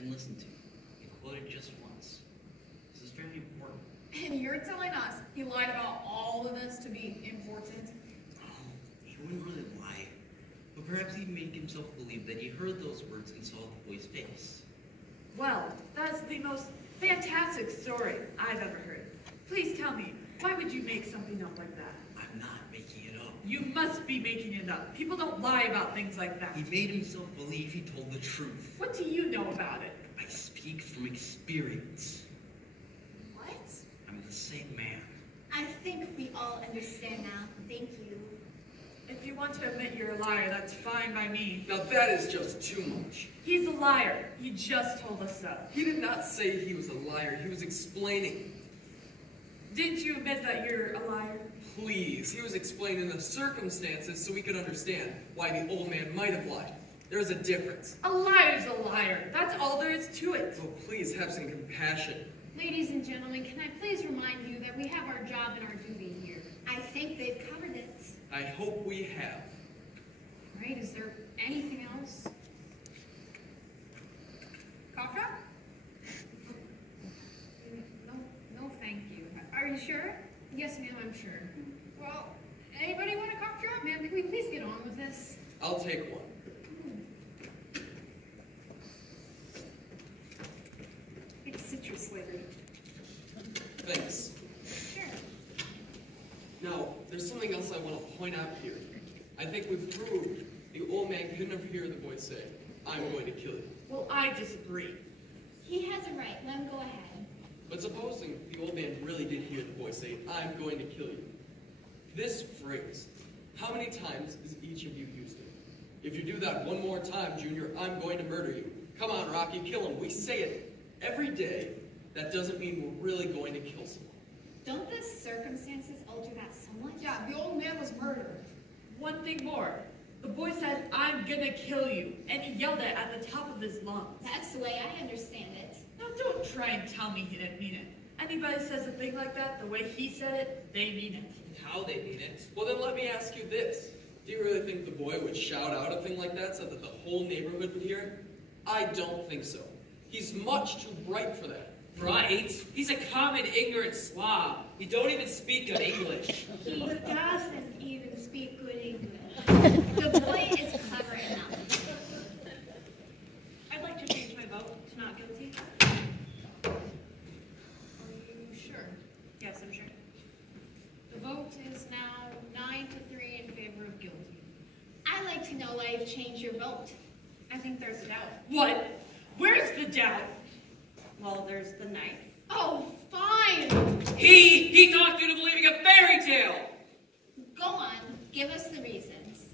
and listen to. He quoted just once. This is very important. And you're telling us he lied about all of this to be important? Oh, he wouldn't really lie. But perhaps he'd make himself believe that he heard those words and saw the boy's face. Well, that's the most fantastic story I've ever heard. Please tell me, why would you make something up like that? I'm not making it up. You must be making it up. People don't lie about things like that. He made himself believe he told the truth. What do you know about it? I speak from experience. What? I'm the same man. I think we all understand now. Thank you. If you want to admit you're a liar, that's fine by me. Now that is just too much. He's a liar. He just told us so. He did not say he was a liar. He was explaining. Didn't you admit that you're a liar? Please, he was explaining the circumstances so we could understand why the old man might have lied. There's a difference. A liar's a liar. That's all there is to it. So please have some compassion. Ladies and gentlemen, can I please remind you that we have our job and our duty here? I think they've covered it. I hope we have. Right, is there anything else? Cough drop? No, thank you. Are you sure? Yes, ma'am, I'm sure. Well, anybody want a cough drop? Ma'am, can we please get on with this? I'll take one. It's citrus flavored. Thanks. Sure. Now, there's something else I want to point out here. I think we've proved the old man could never hear the boy say, "I'm going to kill you." Well, I disagree. He has a right. Let him go ahead. But supposing the old man really did hear the boy say, "I'm going to kill you." This phrase, how many times has each of you used it? If you do that one more time, Junior, I'm going to murder you. Come on, Rocky, kill him. We say it every day. That doesn't mean we're really going to kill someone. Don't the circumstances alter that so much? Yeah, the old man was murdered. One thing more. The boy said, "I'm gonna kill you," and he yelled it at the top of his lungs. That's the way I understand it. Now, don't try and tell me he didn't mean it. Anybody says a thing like that, the way he said it, they mean it. And how they mean it? Well, then let me ask you this. Do you really think the boy would shout out a thing like that so that the whole neighborhood would hear it? I don't think so. He's much too bright for that. Right? He's a common, ignorant slob. He don't even speak good English. He doesn't even speak good English. The boy is clever enough. I'd like to change my vote to not guilty. Are you sure? Yes, I'm sure. The vote is now 9-3 in favor of guilty. I'd like to know why you've changed your vote. I think there's a doubt. What? Where's the doubt? Well, there's the knife. Oh, fine. He talked you into believing a fairy tale. Go on. Give us the reasons.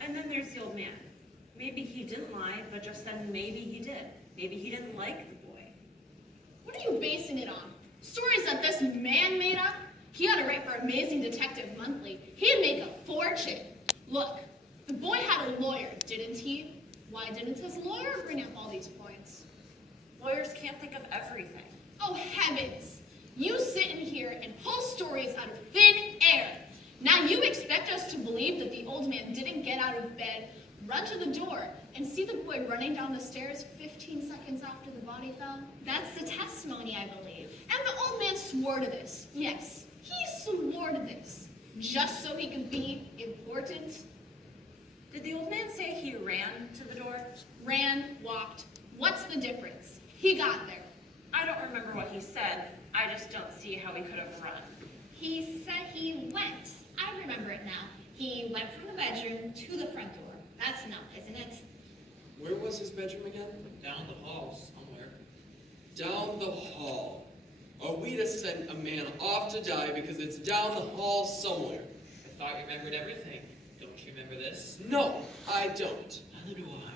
And then there's the old man. Maybe he didn't lie, but just then maybe he did. Maybe he didn't like the boy. What are you basing it on? Stories that this man made up? He ought to write for Amazing Detective Monthly. He'd make a fortune. Look, the boy had a lawyer, didn't he? Why didn't his lawyer bring up all these points? Lawyers can't think of everything. Oh, heavens. You sit in here and pull stories out of thin air. Now you expect us to believe that the old man didn't get out of bed, run to the door, and see the boy running down the stairs 15 seconds after the body fell? That's the testimony, I believe. And the old man swore to this. Yes, he swore to this. Just so he could be important. Did the old man say he ran to the door? Ran, walked. What's the difference? He got there. I don't remember what he said. I just don't see how he could have run. He said he went. I remember it now. He went from the bedroom to the front door. That's enough, isn't it? Where was his bedroom again? Down the hall somewhere. Down the hall. Are we to send a man off to die because it's down the hall somewhere? I thought you remembered everything. Don't you remember this? No, I don't. Neither do I.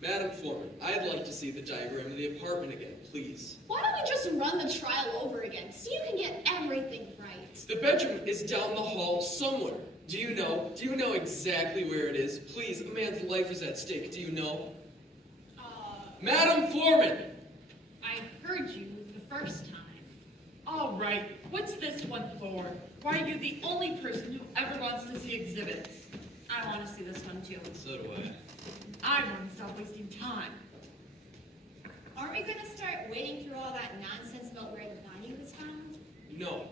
Madam Foreman, I'd like to see the diagram of the apartment again, please. Why don't we just run the trial over again so you can get everything right? The bedroom is down the hall somewhere. Do you know? Do you know exactly where it is? Please, a man's life is at stake. Do you know? Madam Foreman! I heard you the first time. All right, what's this one for? Why are you the only person who ever wants to see exhibits? I want to see this one too. So do I. I want to stop wasting time. gonna start wading through all that nonsense about where the body was found? No.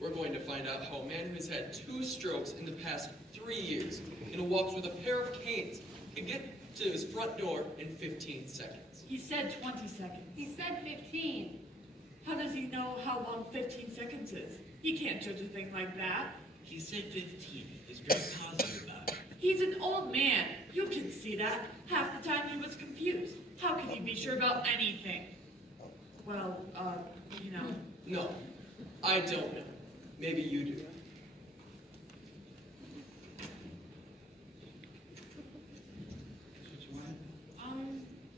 We're going to find out how a man who has had 2 strokes in the past 3 years and who walks with a pair of canes can get to his front door in 15 seconds. He said 20 seconds. He said 15. How does he know how long 15 seconds is? He can't judge a thing like that. He said 15. He's very positive about it. He's an old man. You can see that. Half the time he was confused. How can he be sure about anything? Well, you know. No, I don't know. Maybe you do.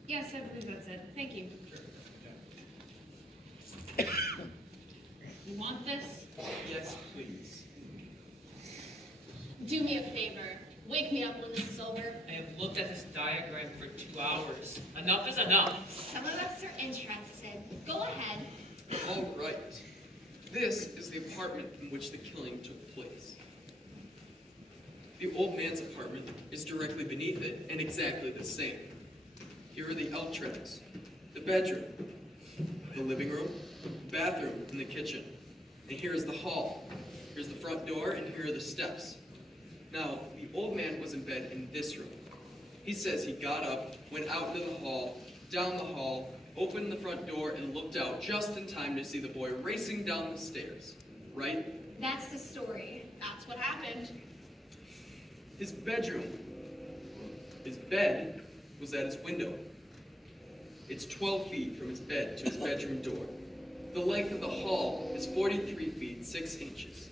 Yes, I believe that's it. Thank you. You want this? Yes, please. Do me a favor. Wake me up when this is over. I have looked at this diagram for 2 hours. Enough is enough. Some of us are interested. Go ahead. All right. This is the apartment in which the killing took place. The old man's apartment is directly beneath it and exactly the same. Here are the elk tracks, the bedroom, the living room, bathroom, and the kitchen. And here is the hall. Here's the front door, and here are the steps. Now, the old man was in bed in this room. He says he got up, went out into the hall, down the hall, opened the front door, and looked out just in time to see the boy racing down the stairs. Right? That's the story. That's what happened. His bedroom, his bed, was at his window. It's 12 feet from his bed to his bedroom door. The length of the hall is 43 feet 6 inches.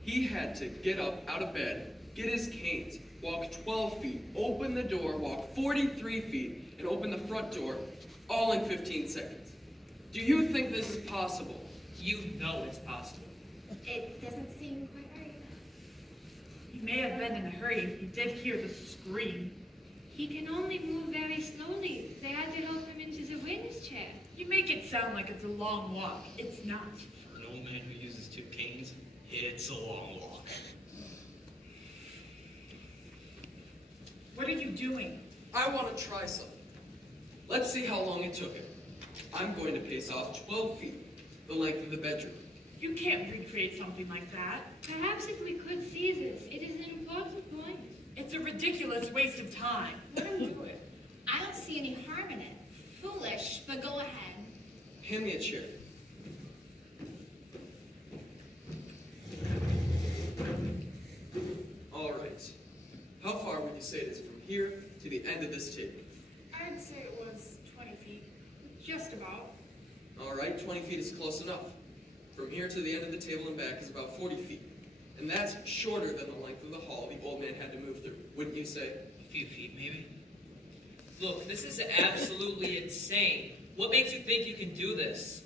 He had to get up out of bed, get his canes, walk 12 feet, open the door, walk 43 feet, and open the front door, all in 15 seconds. Do you think this is possible? You know it's possible. It doesn't seem quite right. He may have been in a hurry. He did hear the scream. He can only move very slowly. They had to help him into the witness chair. You make it sound like it's a long walk. It's not. For an old man who uses 2 canes, it's a long walk. What are you doing? I want to try something. Let's see how long it took him. I'm going to pace off 12 feet, the length of the bedroom. You can't recreate something like that. Perhaps if we could see this, it is an important point. It's a ridiculous waste of time. Let him do it. I don't see any harm in it. Foolish, but go ahead. Hand me a chair. All right. How far would you say it is from here to the end of this table? I'd say it was 20 feet. Just about. All right, 20 feet is close enough. From here to the end of the table and back is about 40 feet. And that's shorter than the length of the hall the old man had to move through, wouldn't you say? A few feet, maybe. Look, this is absolutely insane. What makes you think you can do this?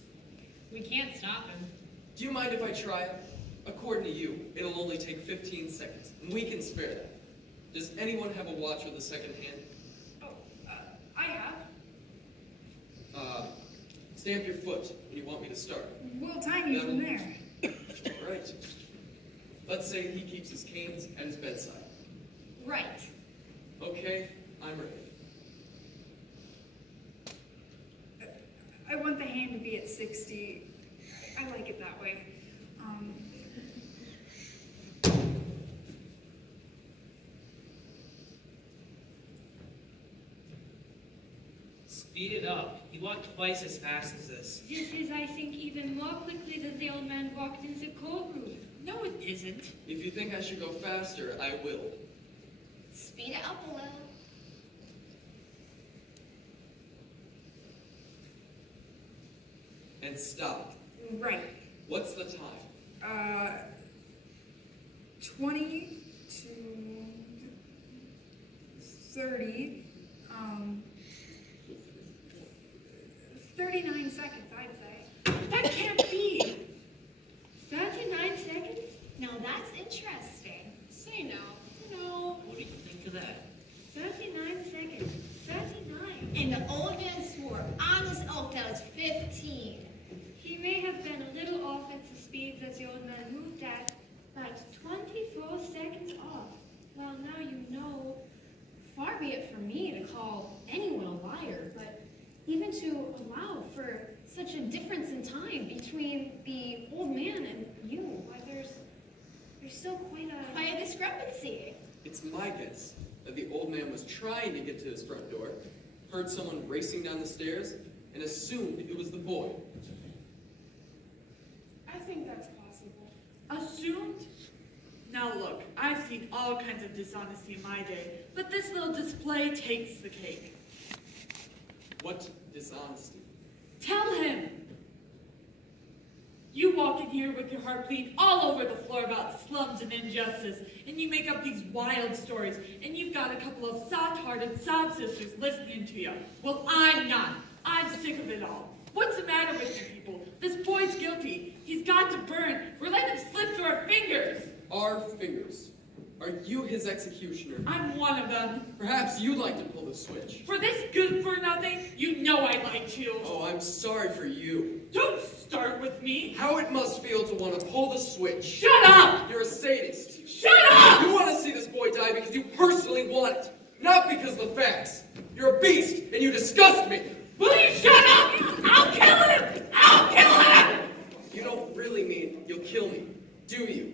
We can't stop him. Do you mind if I try it? According to you, it'll only take 15 seconds, and we can spare that. Does anyone have a watch with a second hand? I have. Stamp your foot when you want me to start. We'll time you from there. All right. Let's say he keeps his canes at his bedside. Right. Okay, I'm ready. I want the hand to be at 60. I like it that way. Speed it up. You walk twice as fast as this. This is, I think, even more quickly than the old man walked into the courtroom. No, it isn't. If you think I should go faster, I will. Speed it up a little. And stop. Right. What's the time? 20 to 30. 39 seconds, I'd say. That can't be. 39 seconds? Now that's interesting. Say no. No. What do you think of that? 39 seconds. 39. And the old man swore on his oath that was 15. He may have been a little off at the speed that the old man moved at, but 24 seconds off. Well, now you know. Far be it from me to call anyone a liar, but even to a for such a difference in time between the old man and you? Why, there's still quite a discrepancy. It's my guess that the old man was trying to get to his front door, heard someone racing down the stairs, and assumed it was the boy. I think that's possible. Assumed? Now look, I've seen all kinds of dishonesty in my day, but this little display takes the cake. What dishonesty? Tell him! You walk in here with your heart bleeding all over the floor about slums and injustice, and you make up these wild stories, and you've got a couple of soft-hearted sob sisters listening to you. Well, I'm not. I'm sick of it all. What's the matter with you people? This boy's guilty. He's got to burn. We're letting him slip through our fingers. Our fingers. Are you his executioner? I'm one of them. Perhaps you'd like to pull the switch. For this good-for-nothing, you know I'd like to. Oh, I'm sorry for you. Don't start with me. How it must feel to want to pull the switch. Shut up! You're a sadist. Shut up! You want to see this boy die because you personally want it, not because of the facts. You're a beast, and you disgust me. Will you shut up? I'll kill him! I'll kill him! You don't really mean you'll kill me, do you?